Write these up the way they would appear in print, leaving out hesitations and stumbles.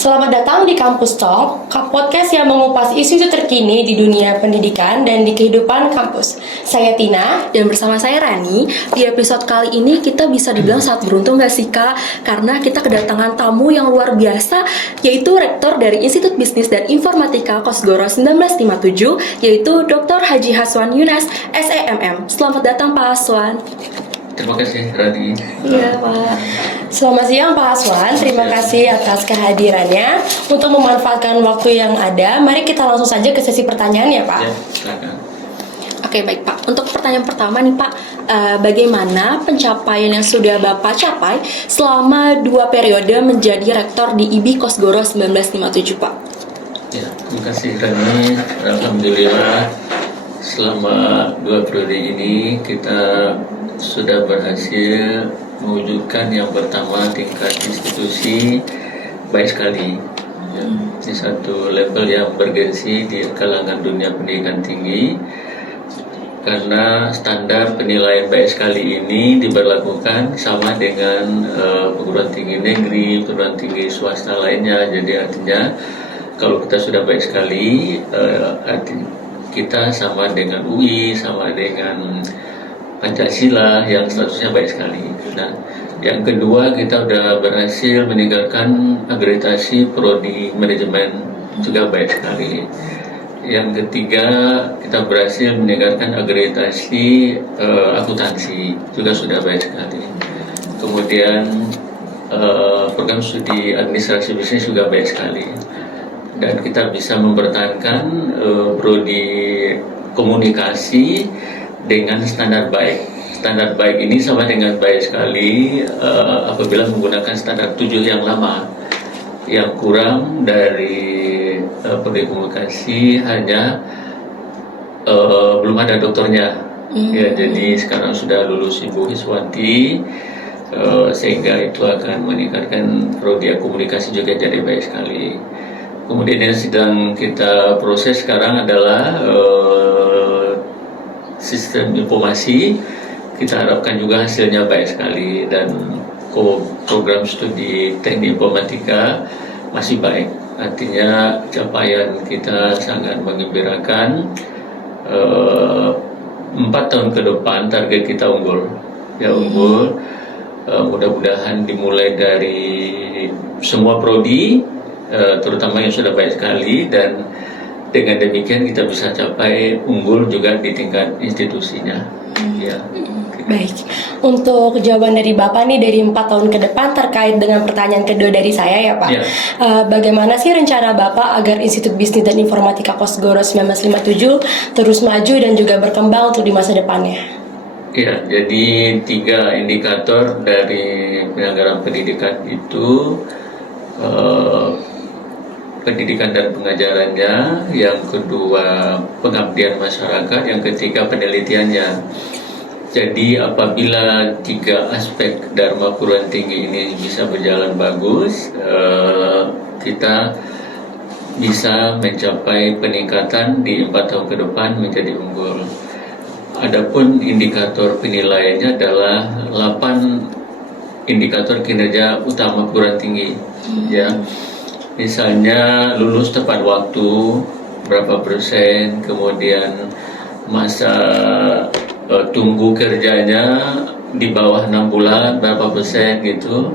Selamat datang di Kampus Talk, podcast yang mengupas isu-isu terkini di dunia pendidikan dan di kehidupan kampus. Saya Tina, dan bersama saya Rani. Di episode kali ini kita bisa dibilang sangat beruntung gak sih Kak? Karena kita kedatangan tamu yang luar biasa, yaitu Rektor dari Institut Bisnis dan Informatika Kosgoro 1957, yaitu Dr. Haji Haswan Yunas, SEMM. Selamat datang Pak Haswan. Terima kasih Rani. Iya Pak. Selamat siang Pak Haswan, terima kasih atas kehadirannya. Untuk memanfaatkan waktu yang ada, mari kita langsung saja ke sesi pertanyaan ya Pak. Ya, silakan. Oke baik Pak, untuk pertanyaan pertama nih Pak, bagaimana pencapaian yang sudah Bapak capai selama 2 periode menjadi Rektor di IB Kosgoro 1957 Pak? Ya, terima kasih Rani. Alhamdulillah selama 2 periode ini kita sudah berhasil mewujudkan yang pertama tingkat institusi baik sekali. Ya, di satu level yang bergensi di kalangan dunia pendidikan tinggi, karena standar penilaian baik sekali ini diberlakukan sama dengan perguruan tinggi negeri, perguruan tinggi swasta lainnya. Jadi artinya kalau kita sudah baik sekali, kita sama dengan UI, sama dengan Pancasila yang statusnya baik sekali. Nah, yang kedua kita sudah berhasil meninggalkan akreditasi prodi manajemen juga baik sekali. Yang ketiga kita berhasil meninggalkan akreditasi akuntansi juga sudah baik sekali. Kemudian program studi administrasi bisnis juga baik sekali. Dan kita bisa mempertahankan prodi komunikasi dengan standar baik. Standar baik ini sama dengan baik sekali apabila menggunakan standar 7 yang lama. Yang kurang dari prodi komunikasi hanya belum ada doktornya. Ya, jadi sekarang sudah lulus Ibu Hiswanti, sehingga itu akan meningkatkan prodi komunikasi juga jadi baik sekali. Kemudian yang sedang kita proses sekarang adalah sistem informasi. Kita harapkan juga hasilnya baik sekali, dan program studi teknik informatika masih baik. Artinya capaian kita sangat menggembirakan. 4 tahun ke depan target kita unggul. Ya, unggul. Mudah-mudahan dimulai dari semua prodi, terutama yang sudah baik sekali, dan dengan demikian kita bisa capai unggul juga di tingkat institusinya. Ya. Baik, untuk jawaban dari Bapak nih dari 4 tahun ke depan terkait dengan pertanyaan kedua dari saya ya Pak. Ya. Bagaimana sih rencana Bapak agar Institut Bisnis dan Informatika Kosgoro 1957 terus maju dan juga berkembang untuk di masa depannya? Ya, jadi 3 indikator dari penyelenggaraan pendidikan itu, pendidikan dan pengajarannya, yang kedua pengabdian masyarakat, yang ketiga penelitiannya. Jadi apabila 3 aspek Dharma perguruan tinggi ini bisa berjalan bagus, kita bisa mencapai peningkatan di 4 tahun ke depan menjadi unggul. Adapun indikator penilaiannya adalah 8 indikator kinerja utama perguruan tinggi. Ya. Misalnya lulus tepat waktu berapa persen, kemudian masa tunggu kerjanya di bawah 6 bulan berapa persen gitu,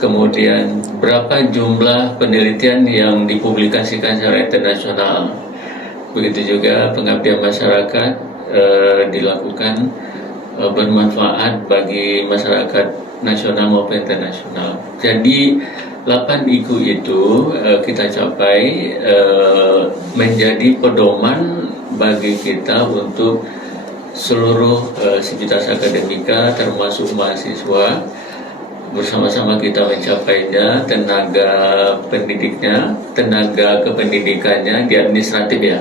kemudian berapa jumlah penelitian yang dipublikasikan secara internasional, begitu juga pengabdian masyarakat dilakukan bermanfaat bagi masyarakat nasional maupun internasional. Jadi 8 IQ itu kita capai menjadi pedoman bagi kita untuk seluruh sivitas akademika termasuk mahasiswa. Bersama-sama kita mencapainya, tenaga pendidiknya, tenaga kependidikannya di administratif ya,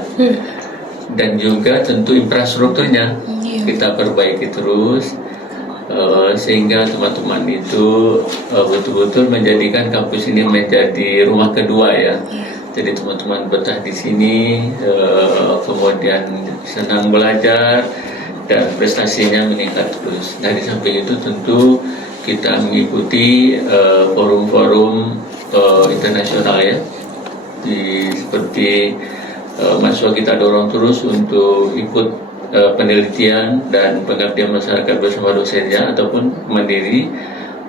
dan juga tentu infrastrukturnya kita perbaiki terus, sehingga teman-teman itu betul-betul menjadikan kampus ini menjadi rumah kedua ya. Jadi teman-teman betah di sini, kemudian senang belajar dan prestasinya meningkat terus. Nah, di samping itu tentu kita mengikuti forum-forum internasional ya. Seperti mahasiswa kita dorong terus untuk ikut penelitian dan pengabdian masyarakat bersama dosennya ataupun mandiri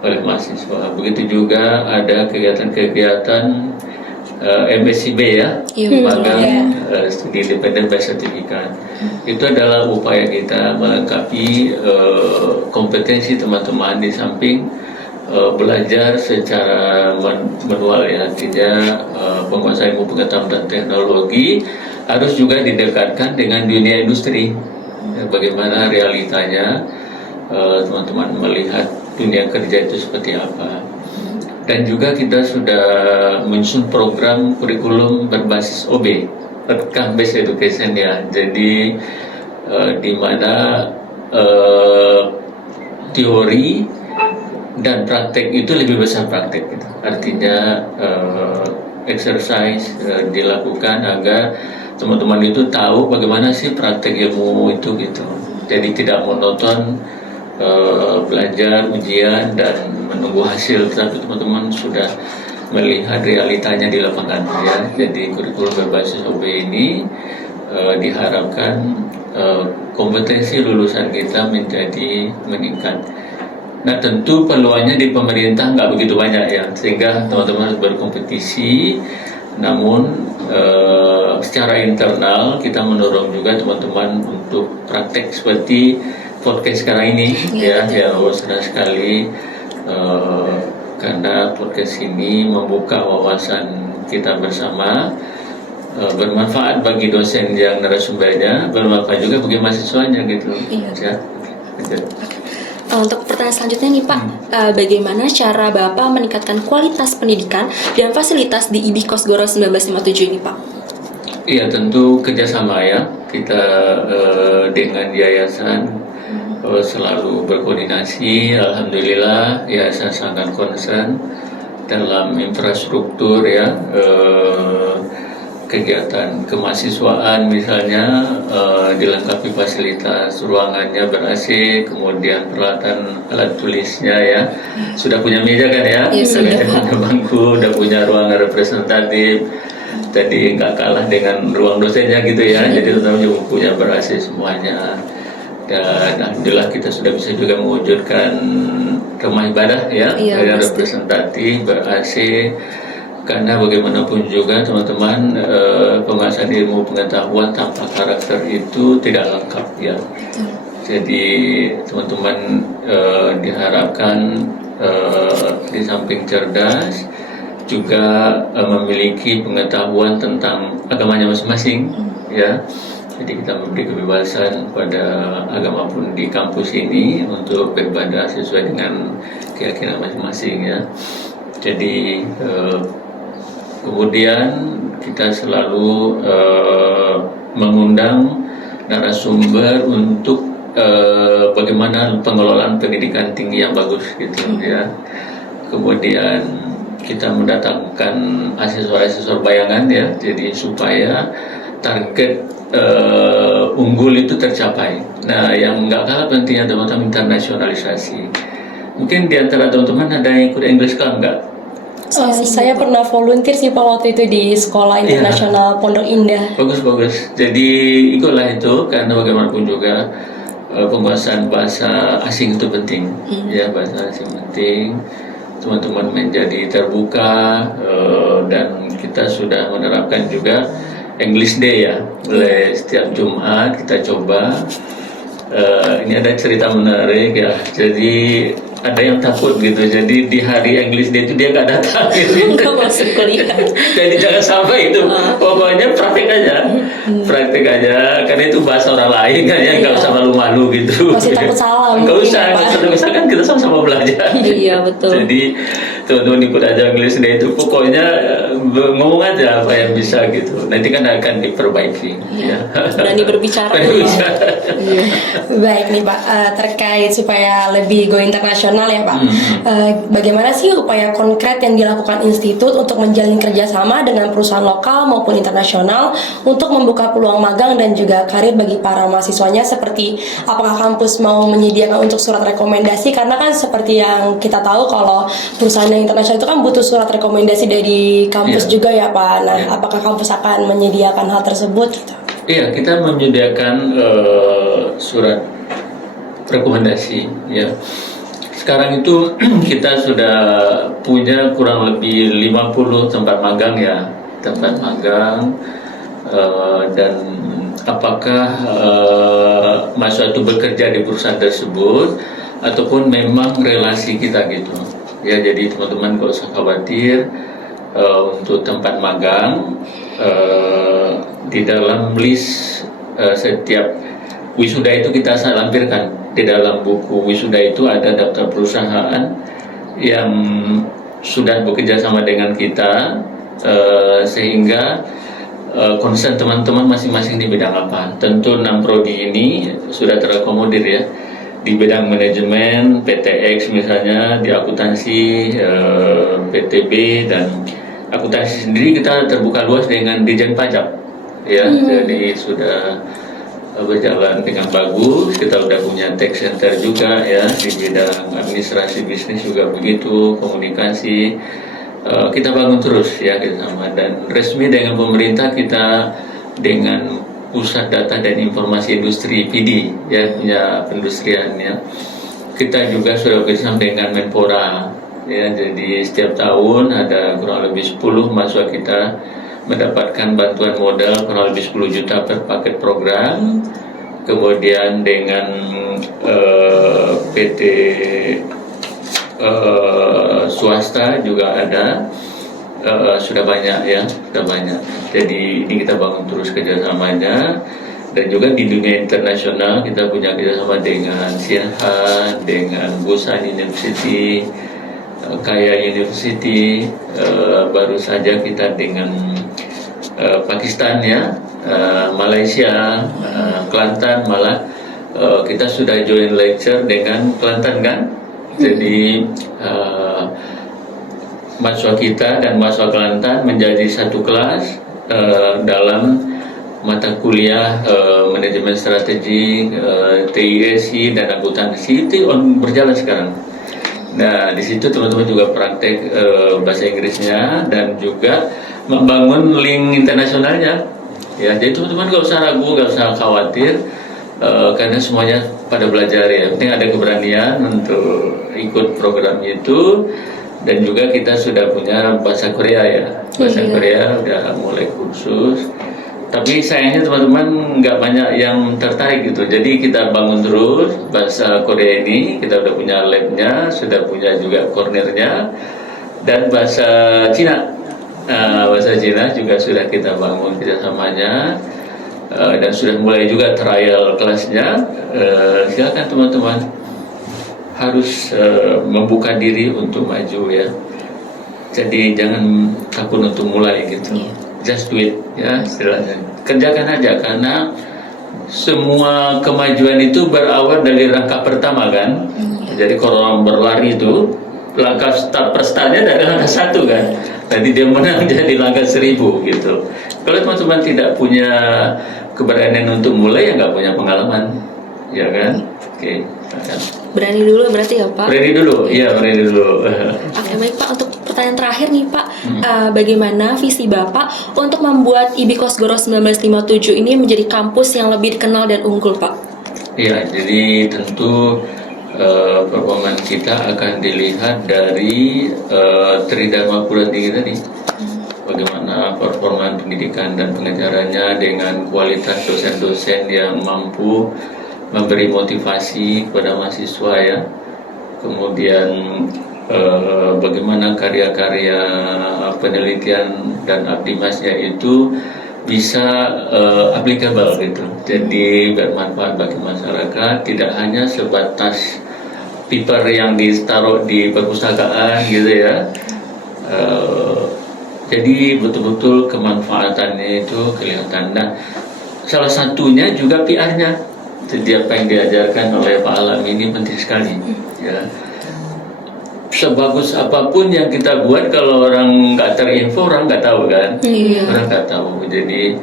oleh mahasiswa. Begitu juga ada kegiatan-kegiatan MSCB ya, magang studi independen bersertifikat. Itu adalah upaya kita melengkapi kompetensi teman-teman di samping belajar secara manual ya, artinya penguasaan ilmu pengetahuan dan teknologi harus juga didekatkan dengan dunia industri. Bagaimana realitanya teman-teman melihat dunia kerja itu seperti apa. Dan juga kita sudah menyusun program kurikulum berbasis OB, Outcome Based Education ya. Jadi di mana teori dan praktek itu lebih besar praktek gitu. Artinya exercise dilakukan agar teman-teman itu tahu bagaimana sih praktek ilmu itu gitu. Jadi tidak monoton belajar, ujian dan menunggu hasil, tapi teman-teman sudah melihat realitanya di lapangan ya. Jadi kurikulum berbasis OB ini diharapkan kompetensi lulusan kita menjadi meningkat. Nah tentu peluangnya di pemerintah nggak begitu banyak ya, sehingga teman-teman harus berkompetisi. Namun secara internal kita mendorong juga teman-teman untuk praktek seperti podcast sekarang ini ya, senang sekali karena podcast ini membuka wawasan kita bersama, bermanfaat bagi dosen yang narasumbernya, bermanfaat juga bagi mahasiswanya gitu. Ya. Untuk pertanyaan selanjutnya nih Pak, bagaimana cara Bapak meningkatkan kualitas pendidikan dan fasilitas di IB Kosgoro 1957 ini Pak? Iya tentu kerjasama ya, kita dengan yayasan selalu berkoordinasi. Alhamdulillah yayasan sangat concern dalam infrastruktur ya, kegiatan kemahasiswaan misalnya dilengkapi fasilitas ruangannya ber-AC, kemudian peralatan alat tulisnya ya, sudah punya meja kan ya, sudah punya bangku, sudah punya ruangan representatif. Jadi nggak kalah dengan ruang dosennya gitu ya, jadi tetap juga punya ber-AC semuanya. Dan alhamdulillah kita sudah bisa juga mewujudkan rumah ibadah ya, yang representatif ber-AC. Karena bagaimanapun juga teman-teman, penguasaan ilmu pengetahuan tanpa karakter itu tidak lengkap ya. Jadi teman-teman diharapkan di samping cerdas juga memiliki pengetahuan tentang agamanya masing-masing ya. Jadi kita memberi kebebasan pada agama pun di kampus ini untuk beribadah sesuai dengan keyakinan masing-masing ya. Jadi kemudian kita selalu mengundang narasumber untuk bagaimana pengelolaan pendidikan tinggi yang bagus gitu ya. Kemudian kita mendatangkan asesor-asesor bayangan ya, jadi supaya target unggul itu tercapai. Nah yang nggak kalah pentingnya teman-teman internasionalisasi. Mungkin di antara teman-teman ada yang ikut English Club nggak? Saya pernah volunteer sih Pak waktu itu di Sekolah Internasional Pondok Indah. Bagus. Jadi ikutlah itu, karena bagaimanapun juga penguasaan bahasa asing itu penting. Ya, bahasa asing penting. Teman-teman menjadi terbuka dan kita sudah menerapkan juga English Day ya. Mulai setiap Jumat kita coba. Ini ada cerita menarik ya. Jadi ada yang takut gitu, jadi di hari English Day itu dia nggak datang gitu. Nggak masuk kuliah. Jadi jangan sampai itu, pokoknya praktek aja, karena itu bahasa orang lain kan ya, nggak usah malu-malu gitu. Masih takut salah. Nggak usah, misalkan kita sama-sama belajar. Iya betul. Jadi teman-teman ikut aja English Day itu, pokoknya ngomong aja apa yang bisa gitu. Nanti kan akan diperbaiki. Ya. Berani berbicara. Baik nih Pak, terkait supaya lebih go internasional ya Pak. Bagaimana sih upaya konkret yang dilakukan institut untuk menjalin kerjasama dengan perusahaan lokal maupun internasional untuk membuka peluang magang dan juga karir bagi para mahasiswanya, seperti apakah kampus mau menyediakan untuk surat rekomendasi, karena kan seperti yang kita tahu kalau perusahaan yang internasional itu kan butuh surat rekomendasi dari kampus Iya. juga ya Pak. Nah, Iya. apakah kampus akan menyediakan hal tersebut gitu? Iya, kita menyediakan surat rekomendasi ya. Sekarang itu kita sudah punya kurang lebih 50 tempat magang ya, tempat magang dan apakah mahasiswa itu bekerja di perusahaan tersebut ataupun memang relasi kita gitu. Ya, jadi teman-teman gak usah khawatir untuk tempat magang di dalam list setiap wisuda itu kita lampirkan. Di dalam buku wisuda itu ada daftar perusahaan yang sudah bekerja sama dengan kita, sehingga concern teman-teman masing-masing di bidang apa. Tentu 6 prodi ini sudah terakomodir ya, di bidang manajemen, PTX misalnya, di akuntansi, PTB, dan akuntansi sendiri kita terbuka luas dengan Dirjen Pajak ya. Jadi sudah berjalan dengan bagus. Kita udah punya tax center juga ya, di bidang administrasi bisnis juga begitu, komunikasi. Kita bangun terus ya sama, dan resmi dengan pemerintah kita dengan Pusat Data dan Informasi Industri PD ya, punya perindustrian ya. Kita juga sudah bekerjasama dengan Menpora ya, jadi setiap tahun ada kurang lebih 10 mahasiswa kita mendapatkan bantuan modal kurang lebih 10 juta per paket program. Kemudian dengan PT swasta juga ada, sudah banyak ya, sudah banyak. Jadi ini kita bangun terus kerjasamanya, dan juga di dunia internasional kita punya kerjasama dengan Sianhan, dengan Busan University, Kaya University, baru saja kita dengan Pakistan ya, Malaysia, Kelantan, malah kita sudah join lecture dengan Kelantan kan. Jadi mahasiswa kita dan mahasiswa Kelantan menjadi satu kelas dalam mata kuliah manajemen strategi, TISI dan akuntansi. Itu berjalan sekarang. Nah, di situ teman-teman juga praktek bahasa Inggrisnya dan juga membangun link internasionalnya. Ya, jadi teman-teman gak usah ragu, gak usah khawatir, karena semuanya pada belajar ya. Penting ada keberanian untuk ikut program itu, dan juga kita sudah punya bahasa Korea ya. Bahasa Korea udah mulai kursus. Tapi sayangnya teman-teman nggak banyak yang tertarik gitu. Jadi kita bangun terus bahasa Korea ini. Kita udah punya labnya, sudah punya juga cornernya, dan bahasa Cina. Bahasa Cina juga sudah kita bangun kerjasamanya, dan sudah mulai juga trial kelasnya. Silakan teman-teman, harus membuka diri untuk maju ya. Jadi jangan takut untuk mulai gitu. Just do it ya, istilahnya. Kerjakan aja, karena semua kemajuan itu berawal dari langkah pertama kan. Jadi kalau orang berlari itu langkah start startnya dari langkah 1 kan. Nanti dia menang jadi langkah 1000 gitu. Kalau teman-teman tidak punya keberanian untuk mulai, ya nggak punya pengalaman, ya kan? Oke. Berani dulu berarti ya Pak? Berani dulu, iya berani dulu. Oke, baik Pak, untuk pertanyaan terakhir nih Pak, bagaimana visi Bapak untuk membuat IB Kosgoro 1957 ini menjadi kampus yang lebih dikenal dan unggul Pak? Iya, jadi tentu performa kita akan dilihat dari Tridharma Perguruan Tinggi tadi. Bagaimana performa pendidikan dan pengajarannya dengan kualitas dosen-dosen yang mampu memberi motivasi kepada mahasiswa ya. Kemudian bagaimana karya-karya penelitian dan abdimasnya itu bisa applicable gitu. Jadi bermanfaat bagi masyarakat, tidak hanya sebatas paper yang ditaruh di perpustakaan gitu ya. Jadi betul-betul kemanfaatannya itu kelihatan. Nah, salah satunya juga PR-nya. Jadi apa yang diajarkan oleh Pak Alam ini penting sekali ya. Sebagus apapun yang kita buat, kalau orang nggak terinfo, orang nggak tahu kan. Orang nggak tahu. Jadi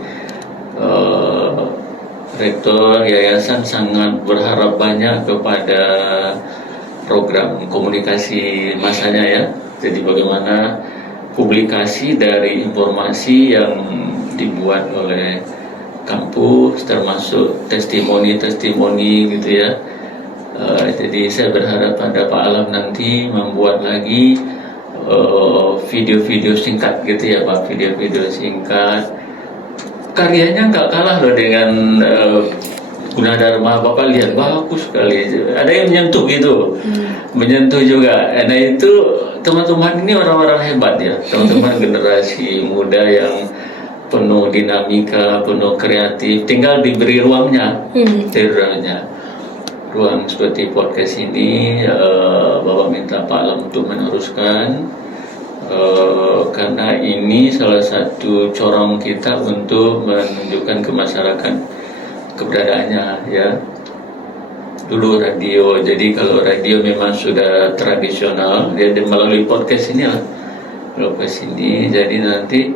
rektor yayasan sangat berharap banyak kepada program komunikasi masanya ya. Jadi bagaimana publikasi dari informasi yang dibuat oleh kampus, termasuk testimoni-testimoni gitu ya. Jadi saya berharap pada Pak Alam nanti membuat lagi video-video singkat gitu ya Pak, video-video singkat. Karyanya nggak kalah loh dengan Gunadarma. Bapak lihat bagus sekali, ada yang menyentuh gitu, menyentuh juga. Nah itu teman-teman ini orang-orang hebat ya, teman-teman generasi muda yang penuh dinamika, penuh kreatif, tinggal diberi ruangnya, ruang seperti podcast ini. Bapak minta Pak Alam untuk meneruskan, karena ini salah satu corong kita untuk menunjukkan ke masyarakat keberadaannya ya. Dulu radio, jadi kalau radio memang sudah tradisional, ya melalui podcast ini lah, podcast ini. Jadi nanti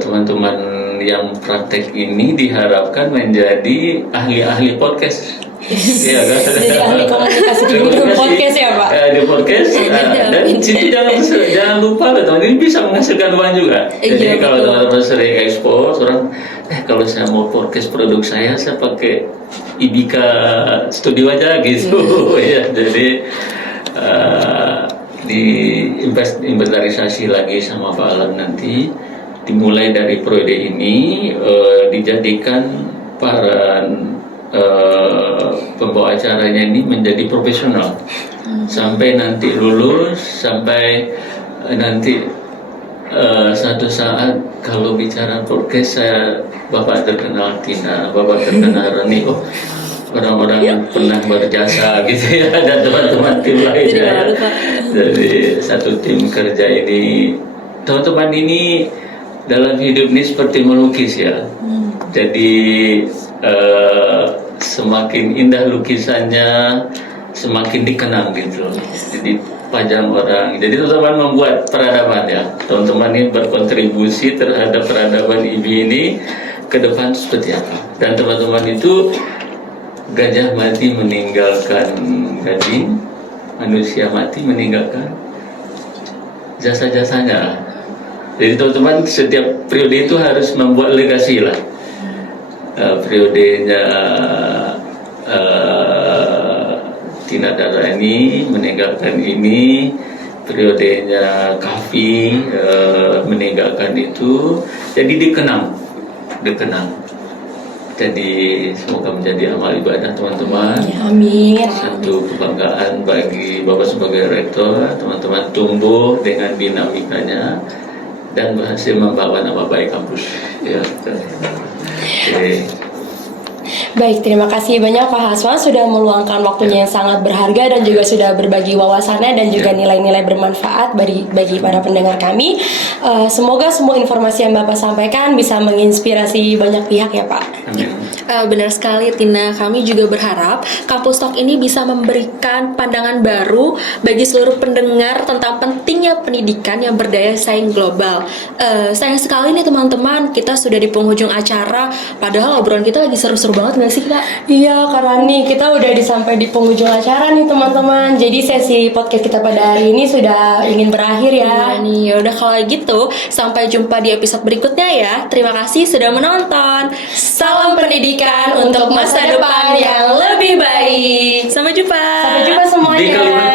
teman-teman yang praktek ini diharapkan menjadi ahli-ahli podcast. Iya kan? Jadi ahli komunikasi di bidang podcast ya Pak? Di podcast. Dan itu jangan lupa loh teman, ini bisa menghasilkan uang juga. Jadi kalau teman-teman sering ekspor, orang kalau saya mau podcast produk saya pakai Ibika Studio aja gitu. Ya, jadi diinventarisasi lagi sama Pak Alam nanti, dimulai dari periode ini, dijadikan para pembawa acaranya ini menjadi profesional sampai nanti lulus, sampai nanti satu saat kalau bicara podcast Bapak terkenal Tina, Bapak terkenal Rani, orang-orang yang pernah berjasa gitu ya, dan teman-teman tim lainnya. Jadi satu tim kerja ini, teman-teman ini dalam hidup ini seperti melukis ya. Jadi semakin indah lukisannya, semakin dikenang gitu. Jadi pajang orang. Jadi teman-teman membuat peradaban ya. Teman-teman ini berkontribusi terhadap peradaban IBI ini ke depan seperti apa. Dan teman-teman itu gajah mati meninggalkan gading, manusia mati meninggalkan jasa-jasanya. Jadi teman-teman setiap periode itu harus membuat legasi lah. Periodenya Tina Darani meninggalkan ini, periodenya Kavi meninggalkan itu, jadi dikenang. Jadi semoga menjadi amal ibadah teman-teman. Amin. Satu kebanggaan bagi Bapak sebagai rektor, teman-teman tumbuh dengan dinamikanya dan berhasil membawa nama baik kampus. Ya. Oke. Baik, terima kasih banyak Pak Haswan sudah meluangkan waktunya yang sangat berharga dan juga sudah berbagi wawasannya dan juga nilai-nilai bermanfaat bagi para pendengar kami. Semoga semua informasi yang Bapak sampaikan bisa menginspirasi banyak pihak ya Pak. Amin. Benar sekali Tina, kami juga berharap Kampus Talk ini bisa memberikan pandangan baru bagi seluruh pendengar tentang pentingnya pendidikan yang berdaya saing global. Sayang sekali nih teman-teman, kita sudah di penghujung acara, padahal obrolan kita lagi seru-seru banget gak sih Kak? Iya Kak Rani, kita udah sampai di penghujung acara nih teman-teman. Jadi sesi podcast kita pada hari ini sudah ingin berakhir ya. Iya nih, yaudah kalau gitu sampai jumpa di episode berikutnya ya. Terima kasih sudah menonton. Salam pendidikan untuk masa depan yang lebih baik. Sampai jumpa. Sampai jumpa semuanya. Di Kalimantan